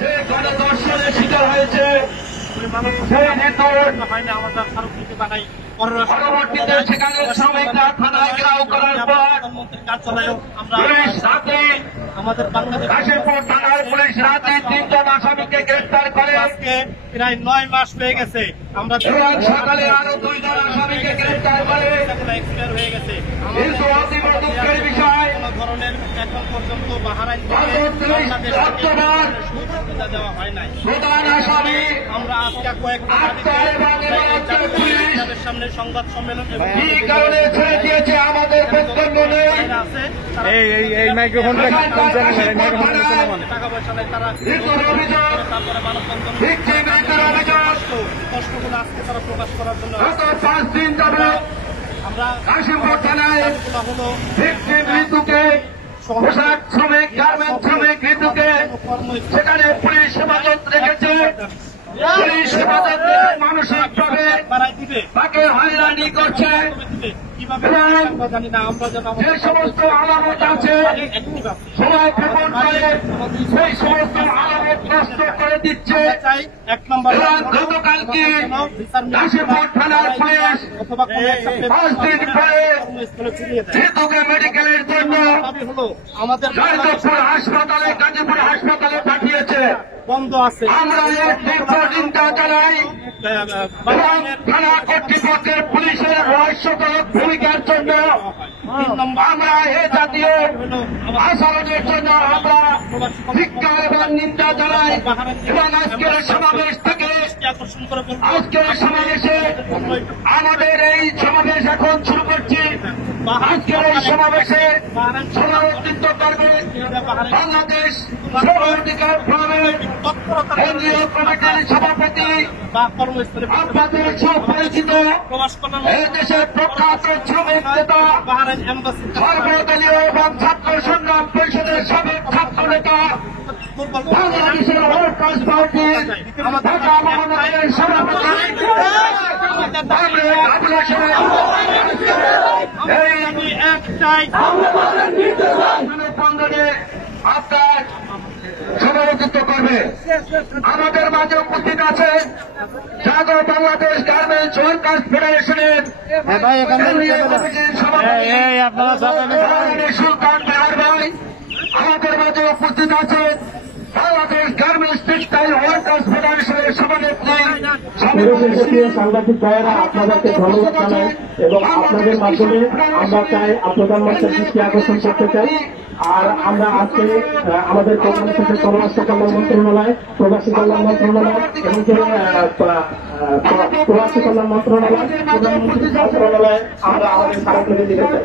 যে গণধর্ষণের শিকার হয়েছে সেই নেতার পরবর্তীতে সেখানে শ্রমিকরা থানায় ঘেরাও করার পর পুলিশ রাতে আমাদের কাশিমপুর থানার পুলিশ রাতে 3 জন আসামিকে গ্রেফতার করে আজকে প্রায় 9 মাস হয়ে গেছে। আমরা সকালে আরো 2 জন আসামিকে গ্রেফতার করে এক্সপায়ার হয়ে গেছে। কিন্তু অতীব দুঃখের বিষয় কোন ধরনের এখন পর্যন্ত বাহারাইন সুবিধা দেওয়া হয় নাই। প্রধান আসামি আমরা আজকে কয়েকটা সামনে সংবাদ সম্মেলন কি কারণে ছেড়ে দিয়েছে আমাদের বক্তব্য নেই। আছে এই মাইক্রোফোনটা টাকা পয়সা নেই, তারা তারপরে মানববন্ধন কষ্টগুলো আজকে তারা প্রকাশ করার জন্য গত 5 দিন যাবে আমরা কাশিমপুর থানায় হলো ঋতুকে পোশাক শ্রমিক গার্মেন্ট শ্রমিক ঋতুকে সেখানে পুলিশ হেফাজত রেখেছে। পুলিশ হেফাজত মানসিকভাবে তাকে হয়রানি করছে। যে সমস্ত আলামত আছে সময় ক্ষেপণ করে সেই সমস্ত আলামত নষ্ট করে দিচ্ছে। গতকালকে কাশিমপুর থানার পুলিশ 5 দিন পরে ঋতুকে মেডিকেলের জন্য জয়দেবপুর হাসপাতালে গাজীপুর হাসপাতালে পাঠিয়েছে। বন্ধ আছে। আমরা এর তীব্র নিন্দা জানাই থানা কর্তৃপক্ষের পুলিশের রহস্যজনক ভূমিকার জন্য আমরা এ জাতীয় আচরণের জন্য আমরা ধিক্কার এবং নিন্দা জানাই। এবং আজকের সমাবেশ থেকে আজকের সমাবেশে আমাদের এই সমাবেশ এখন শুরু করছি। আজকের এই সমাবেশে সভাপতিত্ব করবে বাংলাদেশ শ্রম অধিকার ফোরামের কেন্দ্রীয় কমিটির সভাপতি আপনাদের সুপরিচিত এই দেশের প্রখ্যাত শ্রমিক নেতা সর্বদলীয় এবং ছাত্র সংগ্রাম পরিষদের সাবেক ছাত্র নেতা বাংলাদেশের ওয়ার্কার্স পার্টি ঢাকা মহানগরের সভাপতি আপনার সভাপতিত্ব করবে। আমাদের মাঝে উপস্থিত আছে জাতীয় বাংলাদেশ গার্মেন্টস ওয়ার্কার্স ফেডারেশনের সুলতান মেহার ভাই। আমাদের মাঝে উপস্থিত আছে বাংলাদেশ গার্মেন্টস টেক্সটাইল ওয়ার্কার্স ফেডারেশনের সভানেত্রী সাংবাদিক ভাইয়েরা আপনাদেরকে ধন্যবাদ জানাই এবং আপনাদের মাধ্যমে আমরা চাই প্রধানমন্ত্রীর দৃষ্টি আকর্ষণ করতে চাই। আর আমরা আজকে আমাদের প্রধান সচিব পররাষ্ট্র কল্যাণ মন্ত্রণালয়, প্রবাসী কল্যাণ মন্ত্রণালয় এবং প্রবাসী কল্যাণ মন্ত্রণালয়, প্রধানমন্ত্রী মন্ত্রণালয়ে আমরা আমাদের স্মারকলিপি দিতে চাই।